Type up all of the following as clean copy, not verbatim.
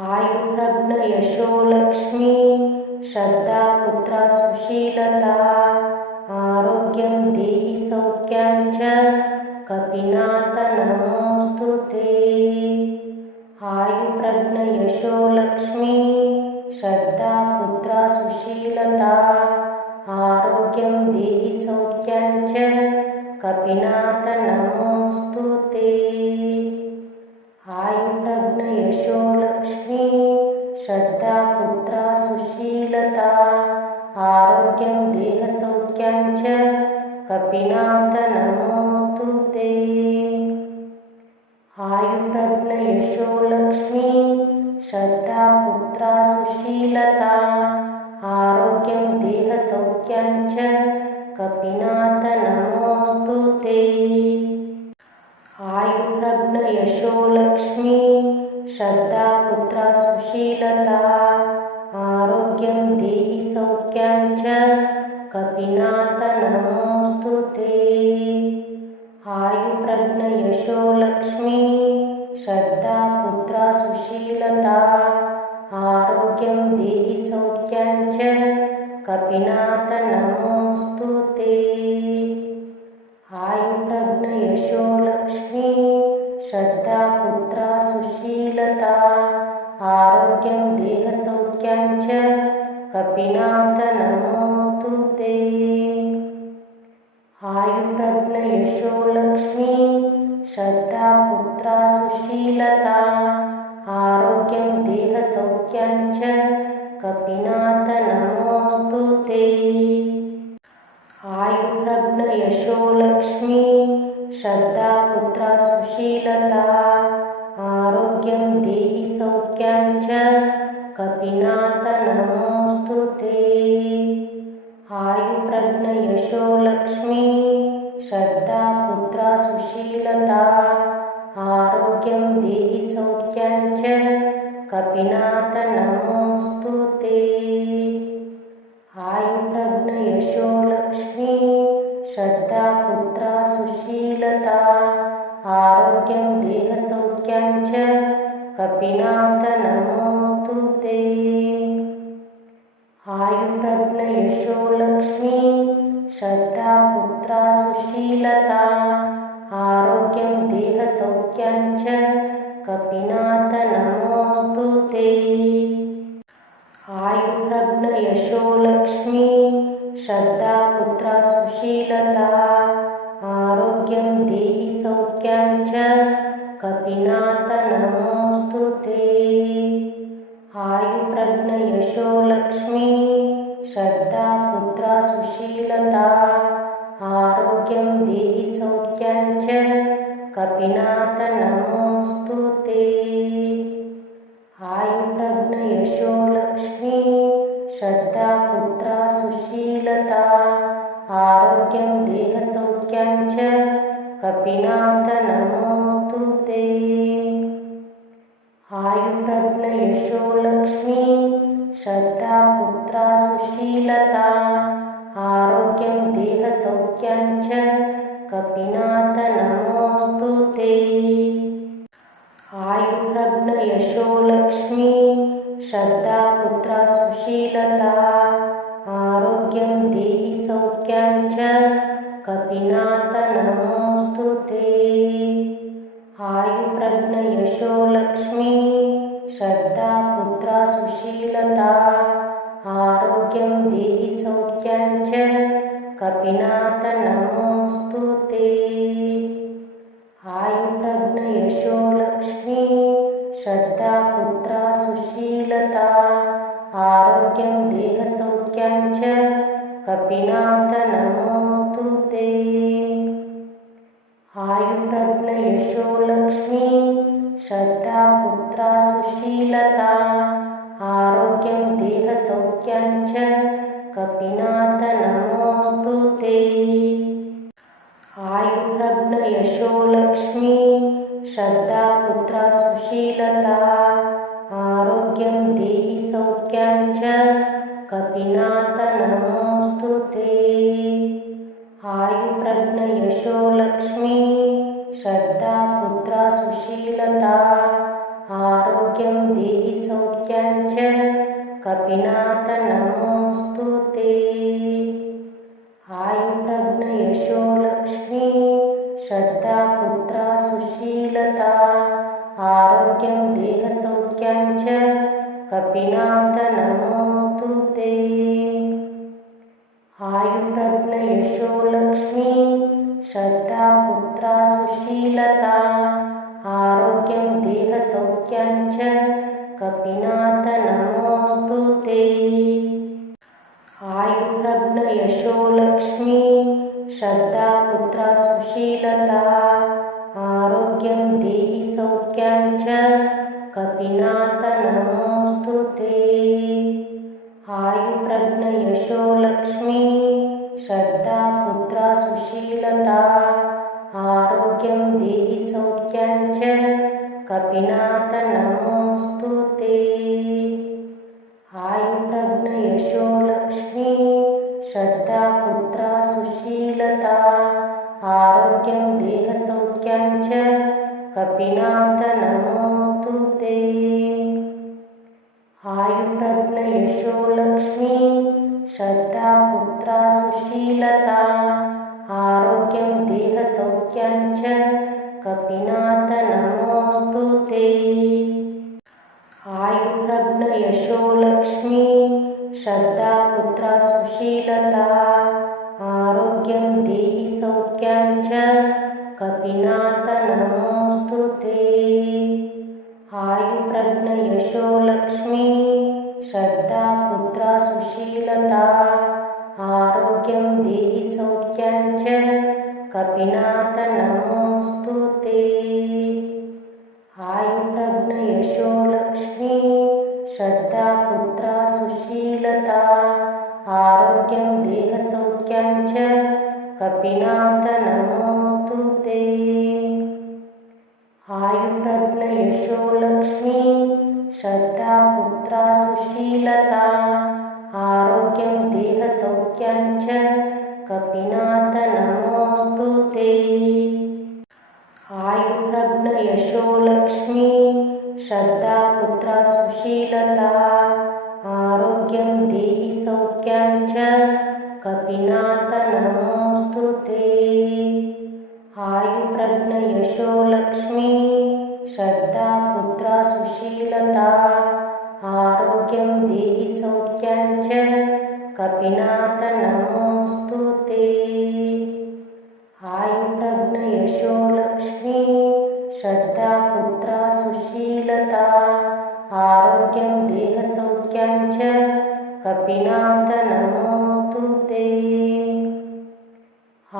आयुर्प्रज्ञ यशोलक्ष्मी श्रद्धा पुत्र सुशीलता आरोग्यं देहि सौख्यं च कपिनाथ नमोस्तुते। आयुर्प्रज्ञ यशोलक्ष्मी श्रद्धा पुत्र सुशीलता आरोग्यं देहि सौख्यं च कपिनाथ नमोस्तुते। आयुर्प्रज्ञ यशोलक्ष्मी श्रद्धा पुत्र सुशीलता आरोग्यं देह सौख्यं च कपिनाथ नमोस्तुते। आयुर्प्रज्ञ यशोलक्ष्मी श्रद्धा पुत्र सुशीलता आरोग्यं देह सौख्यं च कपिनाथ नमोस्तुते। आयुर्प्रज्ञ यशोलक्ष्मी श्रद्धा पुत्र सुशीलता आरोग्यं देहि सौख्यं च कपिनाथ नमोस्तुते। आयुर्प्रज्ञ यशोलक्ष्मी श्रद्धा पुत्र सुशीलता आरोग्यं देहि सौख्यं च कपिनाथ नमोस्तुते। आयुर्प्रज्ञ यशोलक्ष्मी श्रद्धा पुत्र सुशीलता आरोग्यं देह सौख्यं च कपिनाथ नमोस्तुते। आयुर्प्रज्ञ यशोलक्ष्मी श्रद्धा पुत्र सुशीलता आरोग्यं देह सौख्यं च कपिनाथ नमोस्तुते। आयुर्प्रज्ञ यशोलक्ष्मी श्रद्धा पुत्र सुशीलता आरोग्यं देहि सौख्यं च कपिनाथ नमोस्तुते। आयुर्प्रज्ञ यशोलक्ष्मी श्रद्धा पुत्र सुशीलता आरोग्यं देहि सौख्यं च कपिनाथ नमोस्तुते। आयुर्प्रज्ञ यशोलक्ष्मी श्रद्धा पुत्र सुशीलता आरोग्यं देह सौख्यं च कपिनाथ नमोस्तुते। आयुर्प्रज्ञ यशोलक्ष्मी श्रद्धा पुत्र सुशीलता आरोग्यं देह सौख्यं च कपिनाथ नमोस्तुते। आयुर्प्रज्ञ यशोलक्ष्मी श्रद्धा पुत्र सुशीलता आरोग्यं देहि सौख्यं च कपिनाथ नमोस्तुते। आयुर्प्रज्ञ यशोलक्ष्मी श्रद्धा पुत्र सुशीलता आरोग्यं देहि सौख्यं च कपिनाथ नमोस्तुते। आयुर्प्रज्ञ यशोलक्ष्मी श्रद्धा पुत्र सुशीलता आरोग्यं देह सौख्यं च कपिनाथ नमोस्तुते। आयुर्प्रज्ञ यशोलक्ष्मी श्रद्धा पुत्र सुशीलता आरोग्यं देह सौख्यं च कपिनाथ नमोस्तुते। आयुर्प्रज्ञ यशोलक्ष्मी श्रद्धा पुत्र सुशीलता आरोग्यं देहि सौख्यं च कपिनाथ नमोस्तुते। आयुर्प्रज्ञ यशोलक्ष्मी श्रद्धा पुत्र सुशीलता आरोग्यं देहि सौख्यं च कपिनाथ नमोस्तुते। आयुर्प्रज्ञ यशोलक्ष्मी श्रद्धा पुत्र सुशीलता आरोग्यं देह सौख्यं च कपिनाथ नमोस्तुते। आयुर्प्रज्ञ यशोलक्ष्मी श्रद्धा पुत्र सुशीलता आरोग्यं देह सौख्यं च कपिनाथ नमोस्तुते। आयुर्प्रज्ञ यशोलक्ष्मी श्रद्धा पुत्र सुशीलता आरोग्यं देहि सौख्यं च कपिनाथ नमोस्तुते। आयुर्प्रज्ञ यशोलक्ष्मी श्रद्धा पुत्र सुशीलता आरोग्यं आरोग्यं देहि सौख्यं च कपिनाथ नमोऽस्तु ते। आयुर्प्रज्ञ यशो लक्ष्मी श्रद्धा पुत्रा सुशीलता आरोग्यं देहसौख्यं च कपिनाथ नमोऽस्तु ते। आयुर्प्रज्ञ यशो लक्ष्मी श्रद्धा पुत्रा सुशीलता आरोग्यं देहसौख्यं च कपिनाथ नमोऽस्तु ते। आयुर्प्रज्ञ यशो लक्ष्मी श्रद्धा पुत्रा सुशीलता आरोग्यं देहि सौख्यं च कपिनाथ नमोऽस्तु ते। आयुर्प्रज्ञ यशो लक्ष्मी श्रद्धा पुत्रा सुशीलता आरोग्यं देहि सौख्यं च कपिनाथ नमोऽस्तु ते। आयुर्प्रज्ञ यशो लक्ष्मी श्रद्धा पुत्रा सुशीलता आरोग्यं देहसौख्यं च कपिनाथ नमोऽस्तु ते। आयुर्प्रज्ञ यशो लक्ष्मी श्रद्धा पुत्रा सुशीलता आरोग्यं देहसौख्यं च कपिनाथ नमोऽस्तु ते। आयुर्प्रज्ञ यशो लक्ष्मी श्रद्धा पुत्रा सुशीलता आरोग्यं देहि सौख्यं च कपिनाथ नमोऽस्तु ते। आयुर्प्रज्ञ यशो लक्ष्मी श्रद्धा पुत्रा सुशीलता आरोग्यं देहि सौख्यं च कपिनाथ नमोऽस्तु ते। आयुर्प्रज्ञ यशो लक्ष्मी श्रद्धा पुत्रा सुशीलता आरोग्यं देहसौख्यं च कपिनाथ नमोऽस्तु ते। आयुर्प्रज्ञ यशो लक्ष्मी श्रद्धा पुत्रा सुशीलता आरोग्यं देहसौख्यं च कपिनाथ नमोऽस्तु ते। आयुर्प्रज्ञ यशो लक्ष्मी श्रद्धा पुत्रा सुशीलता आरोग्यं देहि सौख्यं च कपिनाथ नमोऽस्तु ते। आयुर्प्रज्ञ यशो लक्ष्मी श्रद्धा पुत्रा सुशीलता आरोग्यं देहि सौख्यं च कपिनाथ नमोऽस्तु ते। आयुर्प्रज्ञ यशो लक्ष्मी श्रद्धा पुत्रा सुशीलता आरोग्यं देहसौख्यं च कपिनाथ नमोऽस्तु ते।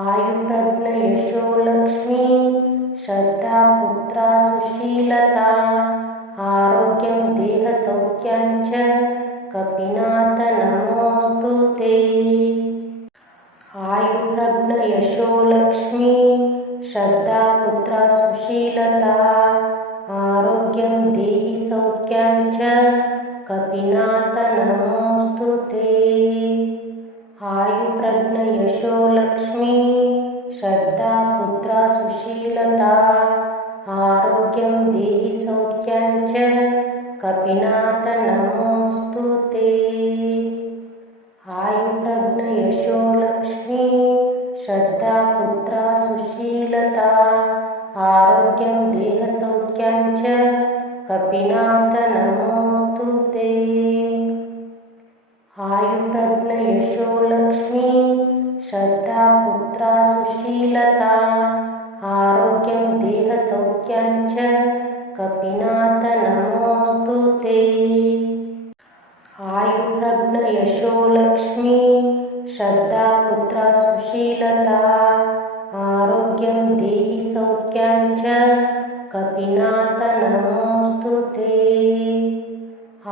आयुर्प्रज्ञ यशो लक्ष्मी श्रद्धा पुत्रा सुशीलता आरोग्यं देहसौख्यं च कपिनाथ नमोऽस्तु ते। आयुर्प्रज्ञ यशो लक्ष्मी श्रद्धा पुत्रा सुशीलता आरोग्यं देहि सौख्यं च कपिनाथ नमोऽस्तु ते। आयुर्प्रज्ञ यशो लक्ष्मी श्रद्धा पुत्रा सुशीलता आरोग्यं देहि सौख्यं च कपिनाथ नमोऽस्तु ते। आयुर्प्रज्ञ यशो लक्ष्मी श्रद्धा पुत्रा सुशीलता आरोग्यं देहसौख्यं च कपिनाथ नमोऽस्तु ते। आयुर्प्रज्ञ यशो लक्ष्मी श्रद्धा पुत्रा सुशीलता आरोग्यं देहसौख्यं च कपिनाथ नमोऽस्तु ते। आयुर्प्रज्ञ यशो लक्ष्मी श्रद्धा पुत्रा सुशीलता आरोग्यं देहि सौख्यं च कपिनाथ नमोऽस्तु ते।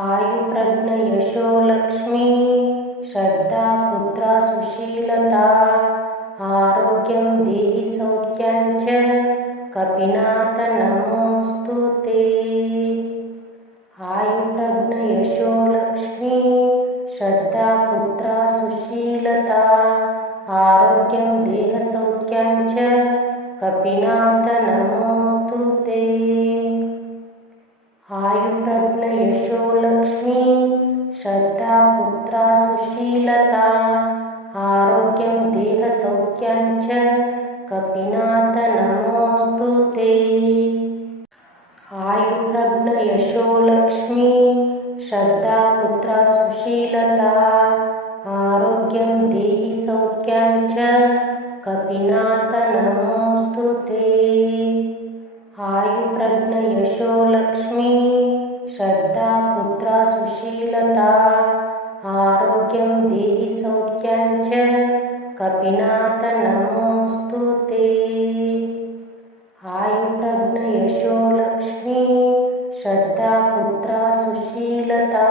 आयुर्प्रज्ञ यशो लक्ष्मी श्रद्धा पुत्रा सुशीलता आरोग्यं देहि सौख्यं च कपिनाथ नमोऽस्तु ते। आयुर्प्रज्ञ यशो लक्ष्मी श्रद्धा पुत्रा सुशीलता आरोग्यं देहसौख्यं च कपिनाथ नमोऽस्तु ते। आयुर्प्रज्ञ यशो लक्ष्मी श्रद्धा पुत्रा सुशीलता आरोग्यं देहसौख्यं च कपिनाथ नमोऽस्तु ते। आयुर्प्रज्ञ यशो लक्ष्मी श्रद्धा पुत्रा सुशीलता आरोग्यं देहि सौख्यं च कपिनाथ नमोऽस्तु ते। आयुर्प्रज्ञ यशो लक्ष्मी श्रद्धा पुत्रा सुशीलता आरोग्यं देहि सौख्यं च कपिनाथ नमोऽस्तु ते। आयुर्प्रज्ञ यशो लक्ष्मी श्रद्धा पुत्रा सुशीलता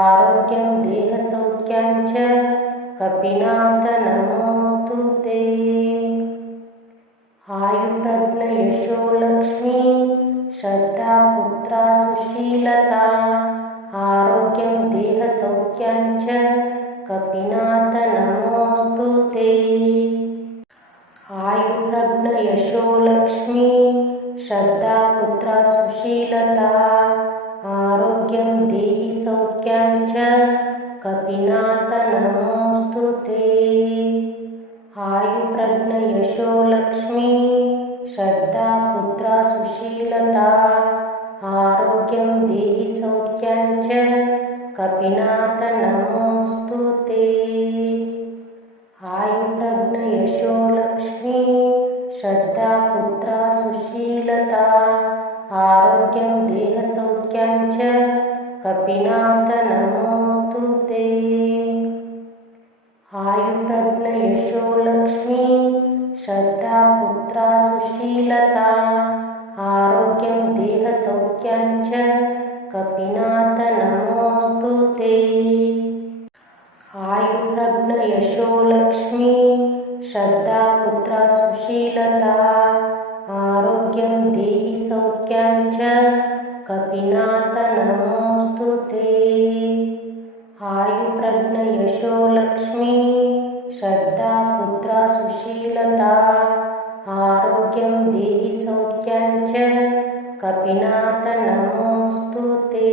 आरोग्यं देहसौख्यं च कपिनाथ नमोऽस्तु ते। आयुर्प्रज्ञ यशो लक्ष्मी श्रद्धा पुत्रा सुशीलता आरोग्यं देहसौख्यं च कपिनाथ नमोऽस्तु ते। आयुर्प्रज्ञ यशो लक्ष्मी श्रद्धा पुत्रा सुशीलता आरोग्यं देहि सौख्यं च कपिनाथ नमोऽस्तु ते। आयुर्प्रज्ञ यशो लक्ष्मी श्रद्धा पुत्रा सुशीलता आरोग्यं देहि सौख्यं च कपिनाथ नमोऽस्तु ते। आयुर्प्रज्ञ यशो लक्ष्मी श्रद्धा पुत्रा सुशीलता आरोग्यं देहसौख्यं च कपिनाथ नमोऽस्तु ते। आयुर्प्रज्ञ यशो लक्ष्मी श्रद्धा पुत्रा सुशीलता आरोग्यं देहसौख्यं च कपिनाथ नमोऽस्तु ते। आयुर्प्रज्ञ यशो लक्ष्मी श्रद्धा पुत्रा सुशीलता आरोग्यं देहि सौख्यं च कपिनाथ नमोऽस्तु ते। आयुर्प्रज्ञ यशो लक्ष्मी श्रद्धा पुत्रा सुशीलता आरोग्यं देहि सौख्यं च कपिनाथ नमोऽस्तु ते।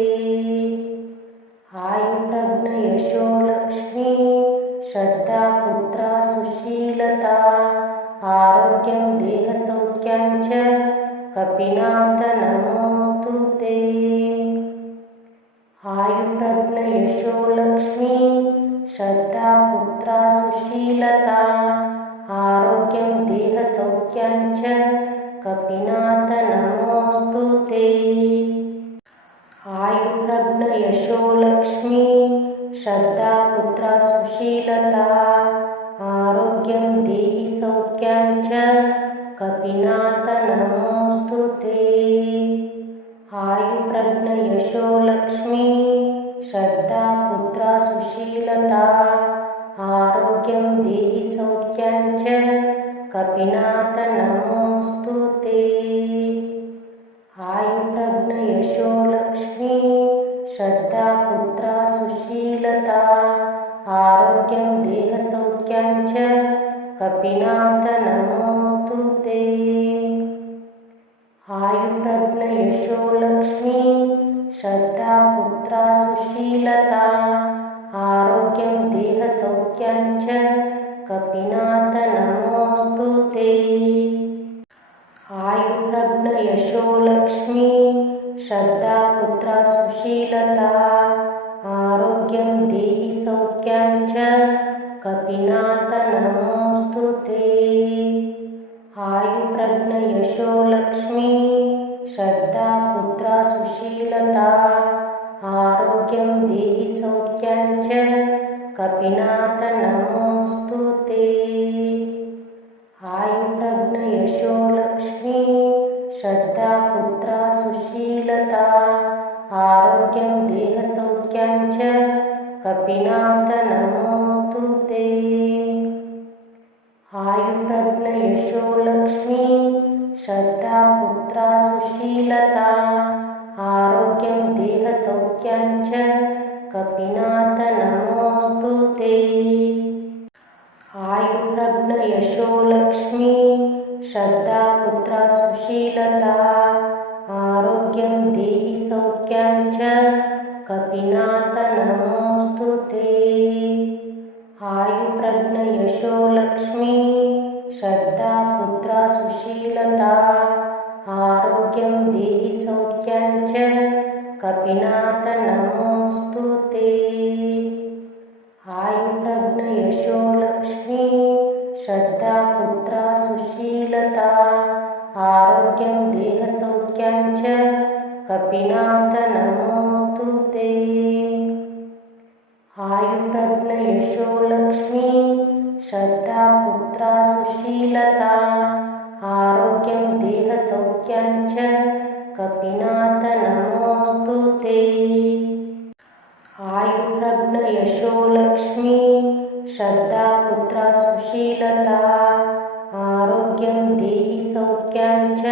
आयुर्प्रज्ञ यशो लक्ष्मी श्रद्धा पुत्रा सुशीलता आरोग्यं देहसौख्यं च कपिनाथ नमोऽस्तु ते। आयुर्प्रज्ञ यशो लक्ष्मी श्रद्धा पुत्रा सुशीलता आरोग्यं देहसौख्यं च कपिनाथ नमोऽस्तु ते। आयुर्प्रज्ञ यशो लक्ष्मी श्रद्धा पुत्रा सुशीलता आरोग्यं देहि सौख्यं च कपिनाथ नमोऽस्तु ते। आयुर्प्रज्ञ यशो लक्ष्मी श्रद्धा पुत्रा सुशीलता आरोग्यं देहि सौख्यं च कपिनाथ नमोऽस्तु ते। आयुर्प्रज्ञ यशो लक्ष्मी श्रद्धा पुत्रा सुशीलता आरोग्यं देहसौख्यं च कपिनाथ नमोऽस्तु ते। आयुर्प्रज्ञ यशो लक्ष्मी श्रद्धा पुत्रा सुशीलता आरोग्यं देहसौख्यं च कपिनाथ नमोऽस्तु ते। आयुर्प्रज्ञ यशो लक्ष्मी श्रद्धा पुत्रा सुशीलता आरोग्यं देहि सौख्यं च कपिनाथ नमोऽस्तु ते। आयुर्प्रज्ञ यशो लक्ष्मी श्रद्धा पुत्रा सुशीलता आरोग्यं देहि सौख्यं च कपिनाथ नमोऽस्तु ते। आयुर्प्रज्ञ यशो लक्ष्मी श्रद्धा पुत्रा सुशीलता आरोग्यं देहसौख्यं च कपिनाथ नमोऽस्तु ते। आयुर्प्रज्ञ यशो लक्ष्मी श्रद्धा पुत्रा सुशीलता आरोग्यं देहसौख्यं च कपिनाथ नमोऽस्तु ते। आयुर्प्रज्ञ यशो लक्ष्मी श्रद्धा पुत्रा सुशीलता आरोग्यं देहि सौख्यं च कपिनाथ नमोऽस्तु ते। आयुप्रज्ञयशो लक्ष्मी श्रद्धा पुत्रा सुशीलता आरोग्यं देहि सौख्यं च कपिनाथ नमोऽस्तु ते। आयुप्रज्ञयशो लक्ष्मी श्रद्धा पुत्रा सुशीलता आरोग्यं देह सौख्यं च कपिनाथ नमोऽस्तु ते। आयुप्रज्ञयशो लक्ष्मी श्रद्धा पुत्रा सुशीलता आरोग्यं देह सौख्यं च कपिनाथ नमोऽस्तु ते। आयुप्रज्ञयशो लक्ष्मी श्रद्धा पुत्रा सुशीलता आरोग्यं देहि सौख्यं च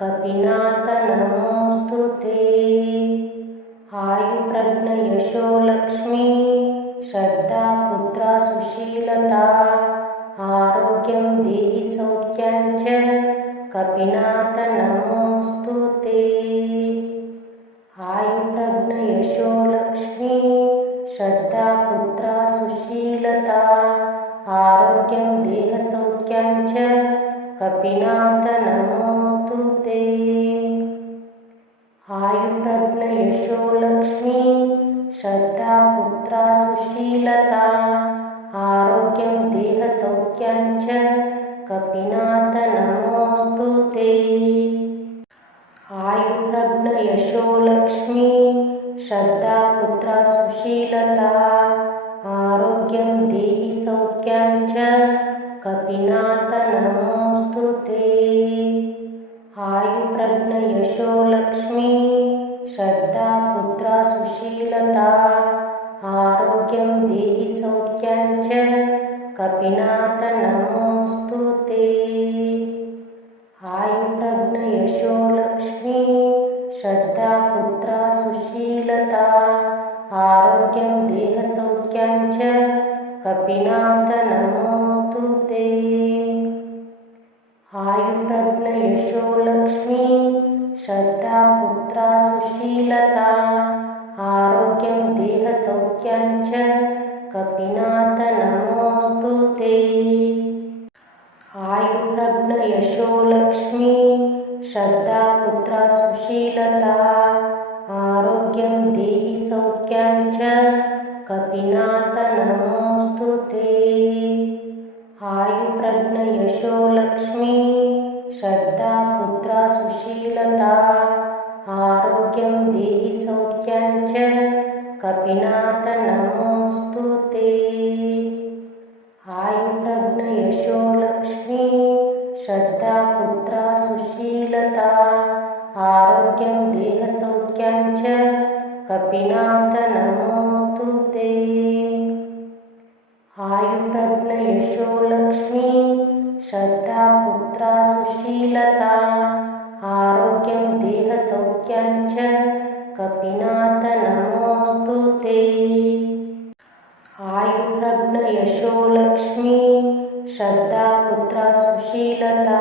कपिनाथ नमोऽस्तु ते। आयुप्रज्ञयशो लक्ष्मी श्रद्धा पुत्रा सुशीलता आरोग्यं देहि सौख्यं च कपिनाथ नमोऽस्तु ते। आयुप्रज्ञयशो लक्ष्मी श्रद्धा पुत्रा सुशीलता आरोग्यं देह सौख्यं च कपिनाथ नमोऽस्तु ते। आयुप्रज्ञयशो लक्ष्मी श्रद्धा पुत्रा सुशीलता आरोग्यं देह सौख्यं च कपिनाथ नमोऽस्तु ते। आयुप्रज्ञयशो लक्ष्मी श्रद्धा पुत्रा सुशीलता आरोग्यं देहि सौख्यं च कपिनाथ नमोऽस्तु ते। आयुप्रज्ञयशो लक्ष्मी श्रद्धा पुत्रा सुशीलता आरोग्यं देहि सौख्यं च कपिनाथ नमोऽस्तु ते। आयुप्रज्ञयशो लक्ष्मी श्रद्धा पुत्रा सुशीलता आरोग्यं देह सौख्यं च कपिनाथ नमोऽस्तु ते। आयुप्रज्ञयशो लक्ष्मी श्रद्धा पुत्रा सुशीलता आरोग्यं देह सौख्यं च कपिनाथ नमोऽस्तु ते। आयुप्रज्ञयशो लक्ष्मी श्रद्धा पुत्रा सुशीलता आरोग्यं देहि सौख्यं च कपिनाथ नमोऽस्तु ते। आयुप्रज्ञयशो लक्ष्मी श्रद्धा पुत्रा सुशीलता आरोग्यं देहि सौख्यं च कपिनाथ नमोऽस्तु ते। आयुप्रज्ञयशो लक्ष्मी श्रद्धा पुत्रा सुशीलता आरोग्यं देह सौख्यं च कपिनाथ नमोऽस्तु ते। आयुप्रज्ञयशो लक्ष्मी श्रद्धा पुत्रा सुशीलता आरोग्यं देह सौख्यं च कपिनाथ नमोऽस्तु ते। आयुप्रज्ञयशो लक्ष्मी श्रद्धा पुत्रा सुशीलता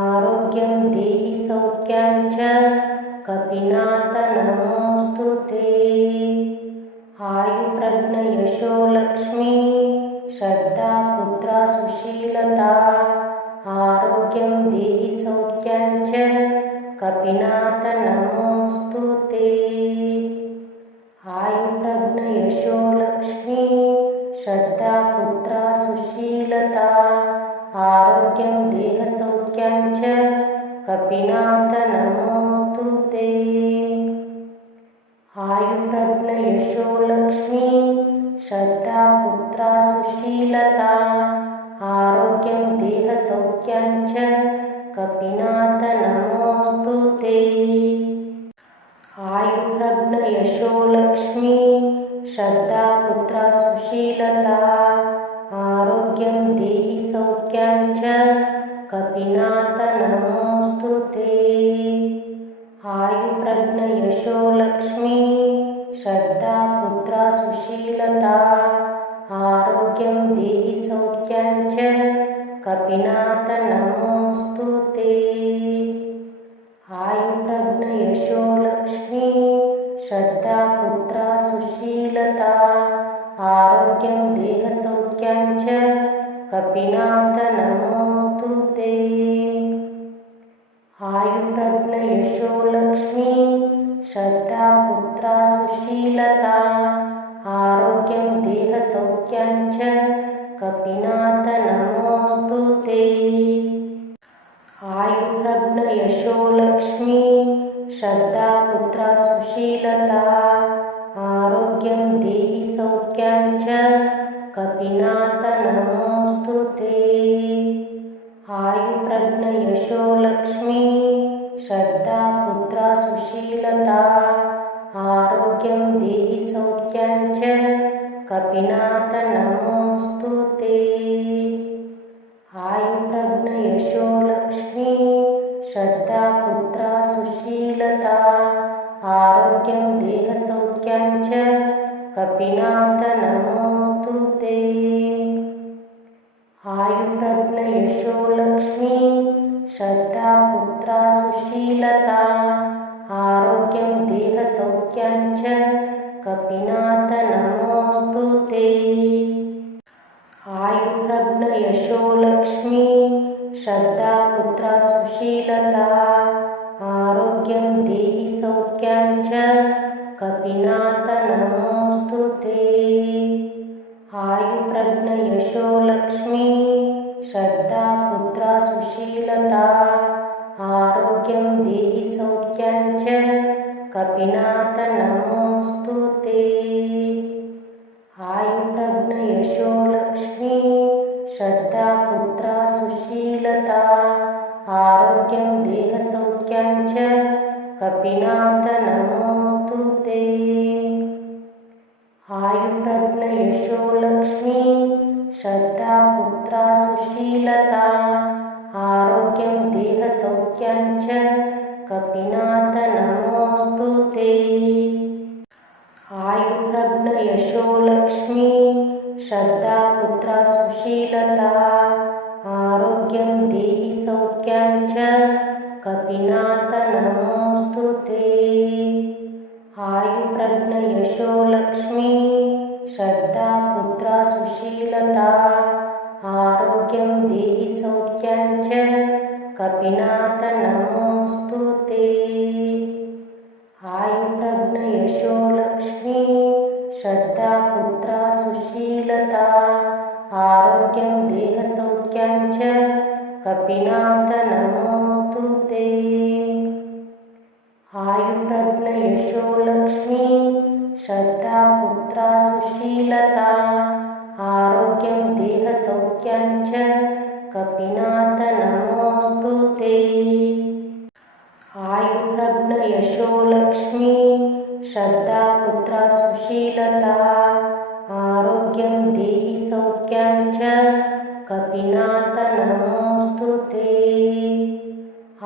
आरोग्यं देहि सौख्यं च कपिनाथ नमोऽस्तु ते। आयुप्रज्ञयशो लक्ष्मी श्रद्धा पुत्रा सुशीलता आरोग्यं देहि सौख्यं च कपिनाथ नमोऽस्तु ते। आयुप्रज्ञयशो लक्ष्मी श्रद्धा पुत्रा सुशीलता आरोग्यं देह सौख्यं च कपिनाथ नमोऽस्तु ते। आयुप्रज्ञयशो लक्ष्मी श्रद्धा पुत्रा सुशीलता आरोग्यं देह सौख्यं च कपिनाथ नमोऽस्तु ते। आयुप्रज्ञयशो लक्ष्मी श्रद्धा पुत्रा सुशीलता आरोग्यं देहि सौख्यं च कपिनाथ नमोऽस्तु ते। आयुप्रज्ञयशो लक्ष्मी श्रद्धा पुत्रा सुशीलता आरोग्यं देहि सौख्यं च कपिनाथ नमोऽस्तु ते। आयुप्रज्ञ यशो लक्ष्मी श्रद्धा पुत्रा सुशीलता आरोग्यं देहसौख्याञ्च कपिनाथ नमोस्तुते। आयुप्रज्ञ यशो लक्ष्मी श्रद्धा पुत्रा सुशीलता आरोग्यं देहसौख्याञ्च कपिनाथ नमोस्तुते। आयुप्रज्ञ यशो लक्ष्मी श्रद्धा पुत्रा सुशीलता आरोग्यं देहि सौख्याञ्च कपिनाथ नमोस्तुते। आयुप्रज्ञ यशो लक्ष्मी श्रद्धा पुत्रा सुशीलता आरोग्यं देहि सौख्याञ्च कपिनाथ नमोस्तुते। आयुप्रज्ञ यशो लक्ष्मी श्रद्धा पुत्रा सुशीलता आरोग्यं देहसौख्याञ्च कपिनाथ नमोस्तुते। आयुप्रज्ञ यशो लक्ष्मी श्रद्धा पुत्रा सुशीलता आरोग्यं देहसौख्याञ्च कपिनाथ नमोस्तुते। आयुप्रज्ञ यशो लक्ष्मी श्रद्धा पुत्रा सुशीलता आरोग्यं देहि सौख्याञ्च कपिनाथ नमोस्तुते। आयुप्रज्ञ यशो लक्ष्मी श्रद्धा पुत्रा सुशीलता आरोग्यं देहि सौख्याञ्च कपिनाथ नमोस्तुते। आयुप्रज्ञ यशो लक्ष्मी श्रद्धा पुत्रा सुशीलता आरोग्यं देहसौख्याञ्च कपिनाथ नमोस्तुते। आयुप्रज्ञ यशो लक्ष्मी श्रद्धा पुत्रा सुशीलता आरोग्यं देहसौख्याञ्च कपिनाथ नमोस्तुते। आयुप्रज्ञ यशो लक्ष्मी श्रद्धा पुत्रा सुशीलता आरोग्यं देहि सौख्याञ्च कपिनाथ नमोस्तुते। आयुप्रज्ञ यशो लक्ष्मी श्रद्धा पुत्रा सुशीलता आरोग्यं देहि सौख्याञ्च कपिनाथ नमोस्तुते। आयुप्रज्ञ यशो लक्ष्मी श्रद्धा पुत्रा सुशीलता आरोग्यं देहसौख्याञ्च कपिनाथ नमोस्तुते। आयुप्रज्ञ यशो लक्ष्मी श्रद्धा पुत्रा सुशीलता आरोग्यं देहसौख्याञ्च कपिनाथ नमोस्तुते। आयुप्रज्ञ यशो लक्ष्मी श्रद्धा पुत्रा सुशीलता आरोग्यं देहि सौख्याञ्च कपिनाथ नमोस्तुते।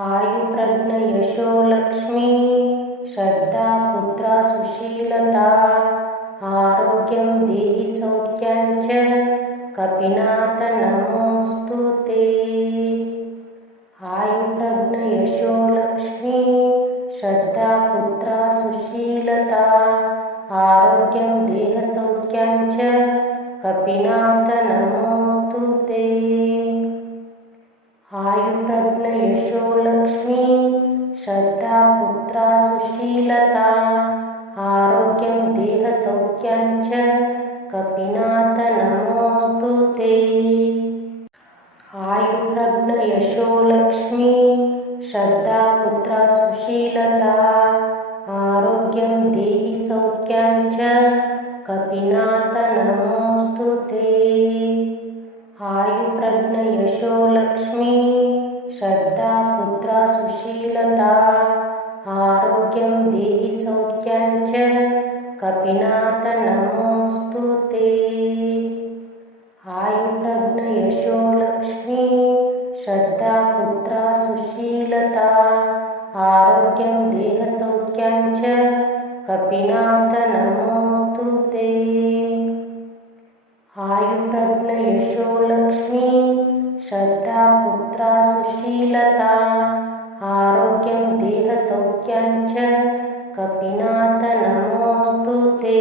आयुप्रज्ञ यशो लक्ष्मी श्रद्धा पुत्रा सुशीलता आरोग्यं देहि सौख्याञ्च कपिनाथ नमोस्तुते। आयुप्रज्ञ यशो लक्ष्मी श्रद्धा पुत्रा सुशीलता आरोग्यं देहसौख्याञ्च कपिनाथ नमोस्तुते। आयुप्रज्ञ यशो लक्ष्मी श्रद्धा पुत्रा सुशीलता आरोग्यं देहसौख्याञ्च कपिनाथ नमोस्तुते। आयुप्रज्ञ यशो लक्ष्मी श्रद्धा पुत्रा सुशीलता आरोग्यं देहि सौख्याञ्च कपिनाथ नमोस्तुते। आयुप्रज्ञ यशो लक्ष्मी श्रद्धा पुत्रा सुशीलता आरोग्यं देहि सौख्याञ्च कपिनाथ नमोस्तुते। आयुप्रज्ञ यशो लक्ष्मी श्रद्धा पुत्रा सुशीलता आरोग्यं देहसौख्याञ्च कपिनाथ नमोस्तुते। आयुप्रज्ञ यशो लक्ष्मी श्रद्धा पुत्रा सुशीलता आरोग्यं देहसौख्यं च कपिनाथ नमोऽस्तु ते।